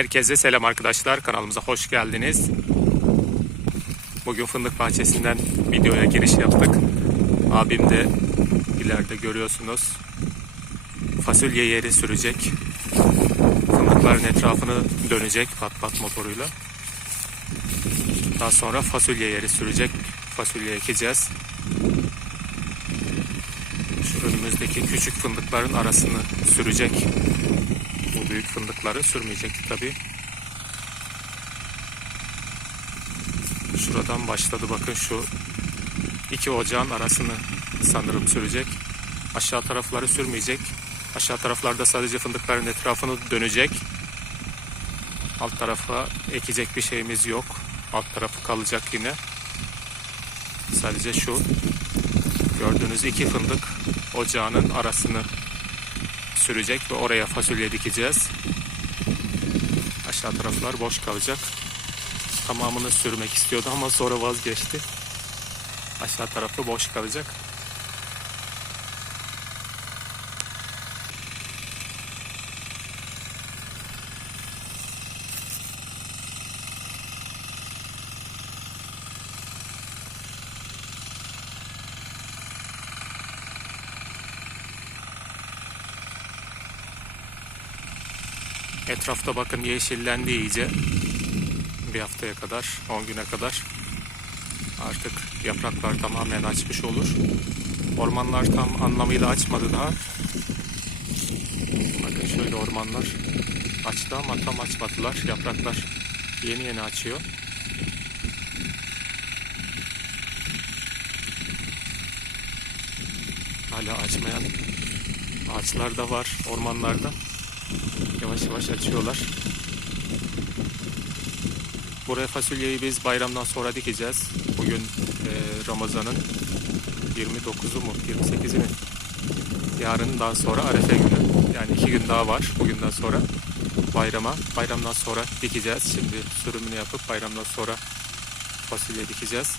Herkese selam arkadaşlar. Kanalımıza hoş geldiniz. Bugün fındık bahçesinden videoya giriş yaptık. Abim de ileride görüyorsunuz. Fasulye yeri sürecek. Fındıkların etrafını dönecek pat pat motoruyla. Daha sonra fasulye yeri sürecek. Fasulye ekeceğiz. Şu önümüzdeki küçük fındıkların arasını sürecek. Büyük fındıkları sürmeyecekti tabi. Şuradan başladı bakın şu iki ocağın arasını sanırım sürecek. Aşağı tarafları sürmeyecek. Aşağı taraflarda sadece fındıkların etrafını dönecek. Alt tarafa ekecek bir şeyimiz yok. Alt tarafı kalacak yine. Sadece şu gördüğünüz iki fındık ocağının arasını sürecek ve oraya fasulye dikeceğiz. Aşağı taraflar boş kalacak. Tamamını sürmek istiyordu ama sonra vazgeçti. Aşağı tarafı boş kalacak. Etrafta bakın yeşillendi iyice. Bir haftaya kadar, 10 güne kadar artık yapraklar tamamen açmış olur. Ormanlar tam anlamıyla açmadı daha. Bakın şöyle ormanlar açtı ama tam açmadılar. Yapraklar yeni yeni açıyor. Hala açmayan ağaçlar da var ormanlarda. Yavaş yavaş açıyorlar. Buraya fasulyeyi biz bayramdan sonra dikeceğiz. Bugün e, Ramazan'ın 29'u mu 28'i mi? Yarından sonra Arefe günü. Yani iki gün daha var bugünden sonra bayrama. Bayramdan sonra dikeceğiz. Şimdi sürümünü yapıp bayramdan sonra fasulye dikeceğiz.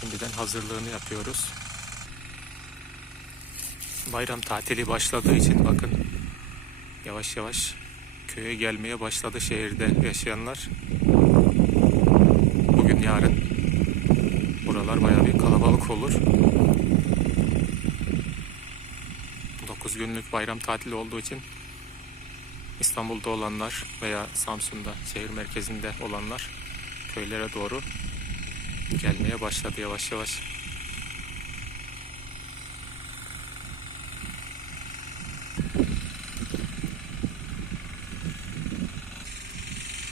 Şimdiden hazırlığını yapıyoruz. Bayram tatili başladığı için bakın yavaş yavaş köye gelmeye başladı şehirde yaşayanlar. Bugün yarın buralar bayağı bir kalabalık olur. 9 günlük bayram tatili olduğu için İstanbul'da olanlar veya Samsun'da şehir merkezinde olanlar köylere doğru gelmeye başladı yavaş yavaş.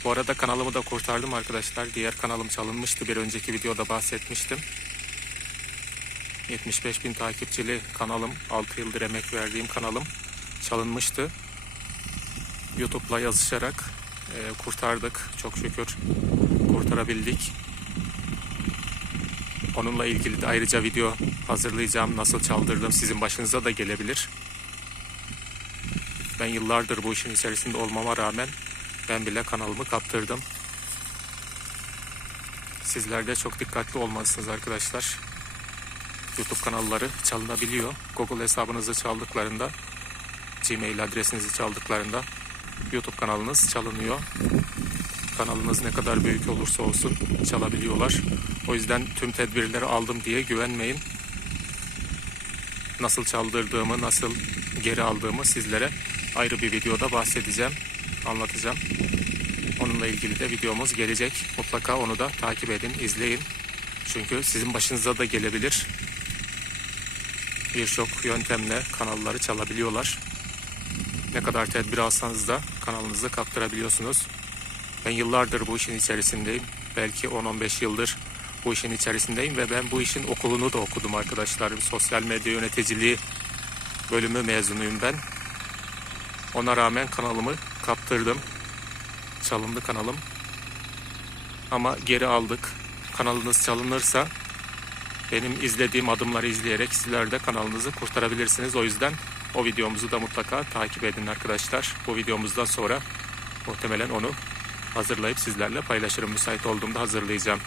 Bu arada kanalımı da kurtardım arkadaşlar. Diğer kanalım çalınmıştı. Bir önceki videoda bahsetmiştim. 75 bin takipçili kanalım, 6 yıldır emek verdiğim kanalım çalınmıştı. YouTube'la yazışarak e, kurtardık. Çok şükür kurtarabildik. Onunla ilgili de ayrıca video hazırlayacağım. Nasıl çaldırdım sizin başınıza da gelebilir. Ben yıllardır bu işin içerisinde olmama rağmen ben bile kanalımı kaptırdım. Sizler de çok dikkatli olmalısınız arkadaşlar. YouTube kanalları çalınabiliyor. Google hesabınızı çaldıklarında, Gmail adresinizi çaldıklarında YouTube kanalınız çalınıyor. Kanalınız ne kadar büyük olursa olsun çalabiliyorlar. O yüzden tüm tedbirleri aldım diye güvenmeyin. Nasıl çaldırdığımı, nasıl geri aldığımı sizlere ayrı bir videoda bahsedeceğim anlatacağım. Onunla ilgili de videomuz gelecek. Mutlaka onu da takip edin, izleyin. Çünkü sizin başınıza da gelebilir. Birçok yöntemle kanalları çalabiliyorlar. Ne kadar tedbir alsanız da kanalınızı kaptırabiliyorsunuz. Ben yıllardır bu işin içerisindeyim. Belki 10-15 yıldır bu işin içerisindeyim ve ben bu işin okulunu da okudum arkadaşlar. Sosyal medya yöneticiliği bölümü mezunuyum ben. Ona rağmen kanalımı kaptırdım. Çalındı kanalım. Ama geri aldık. Kanalınız çalınırsa benim izlediğim adımları izleyerek sizler de kanalınızı kurtarabilirsiniz. O yüzden o videomuzu da mutlaka takip edin arkadaşlar. Bu videomuzdan sonra muhtemelen onu hazırlayıp sizlerle paylaşırım. Müsait olduğumda hazırlayacağım.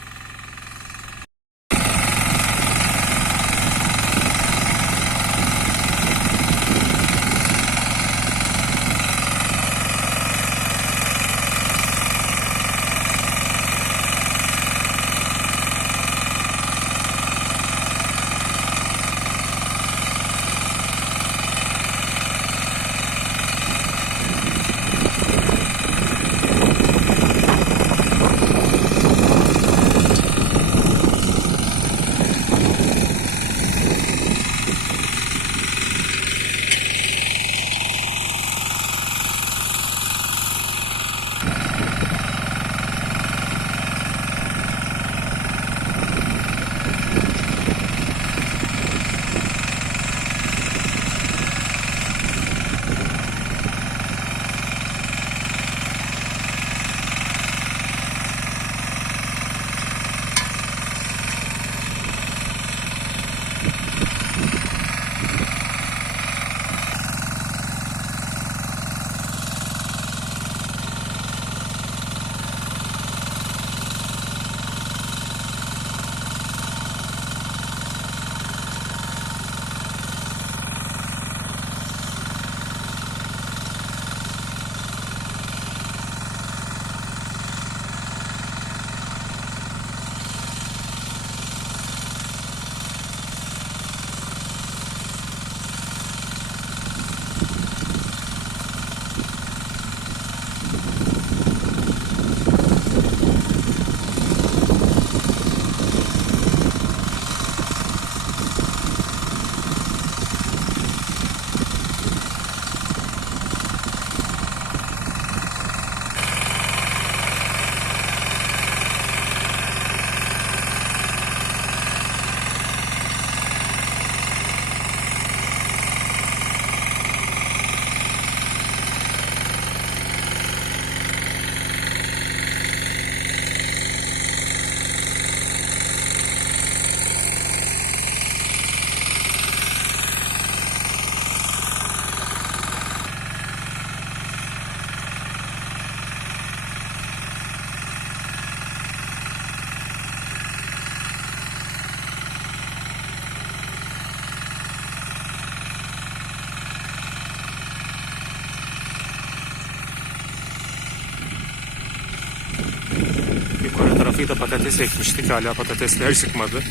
Kıyıda patates ekmiştik. Hala patatesler çıkmadı.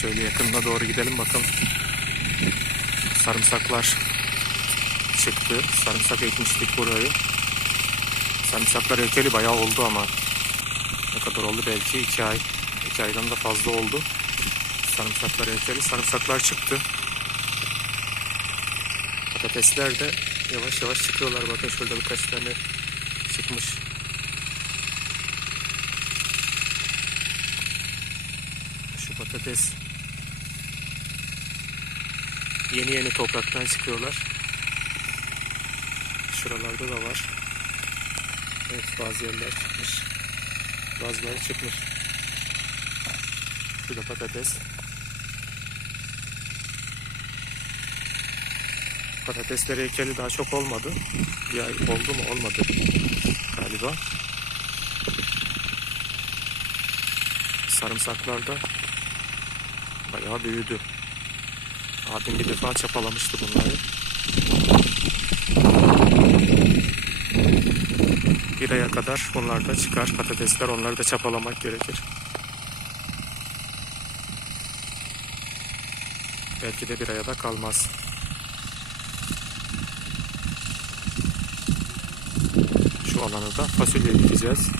Şöyle yakınına doğru gidelim bakalım. Sarımsaklar çıktı. Sarımsak ekmiştik burayı. Sarımsaklar ekeli bayağı oldu ama. Ne kadar oldu? Belki iki ay. iki aydan da fazla oldu. Sarımsaklar ekeli. Sarımsaklar çıktı. Patatesler de yavaş yavaş çıkıyorlar. Bakın şurada birkaç tane çıkmış. Patates yeni yeni topraktan çıkıyorlar. Şuralarda da var. Evet bazı yerler çıkmış. Bazıları çıkmış. Şurada patates. Patatesleri ekeli daha çok olmadı. Bir ay oldu mu? Olmadı galiba. Sarımsaklar da bayağı büyüdü. Abim bir defa çapalamıştı bunları. Bir aya kadar bunlar da çıkar. Patatesler onları da çapalamak gerekir. Belki de bir aya da kalmaz. Şu alanı da fasulye dikeceğiz.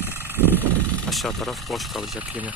Aşağı taraf boş kalacak yine.